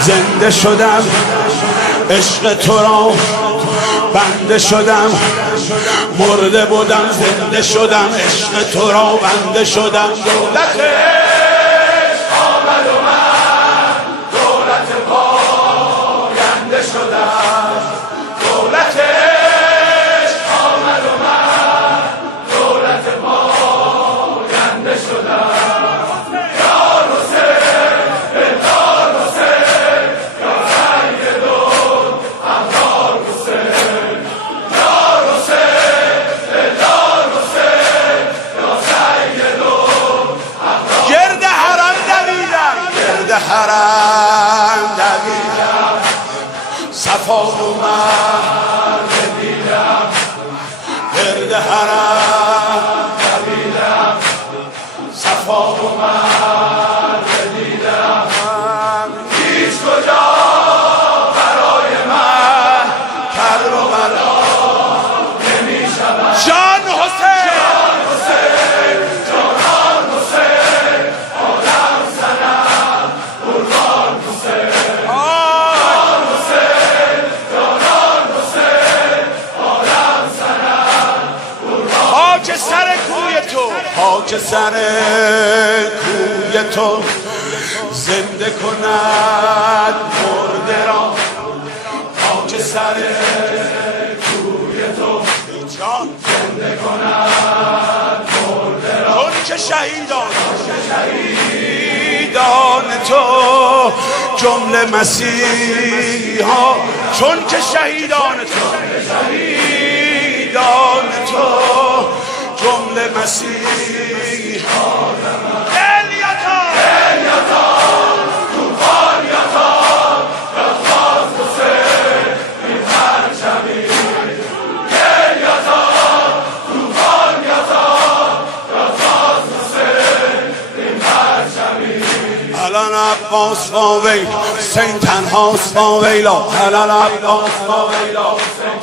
زنده شدم عشق تو را بنده شدم، مرده بودم زنده شدم عشق تو را بنده شدم. دولت عشق آمد و من دولت پاینده شدم، دولت عشق آمد و من دولت پاینده شدم. حرم دویدم صفا و مرد دیدم، گرد حرم دویدم صفا و مرد دیدم. هیچ کجا برای من کرب و بلا نمی شود. جان حسین خاک سر کوی تو، خاک سر کوی تو زنده کند مرده را، خاک سر کوی تو زنده کند مرده را. چون که شهیدان تو جمله مسیحا، چون که شهیدان تو جمله مسیحا. دل یاتا توفان یاتا رفاز حسین این پرچمی، دل یاتا توفان یاتا رفاز حسین این پرچمی. الان عباس با ویلا حسین تنهاست با ویلا، الان عباس با ویلا حسین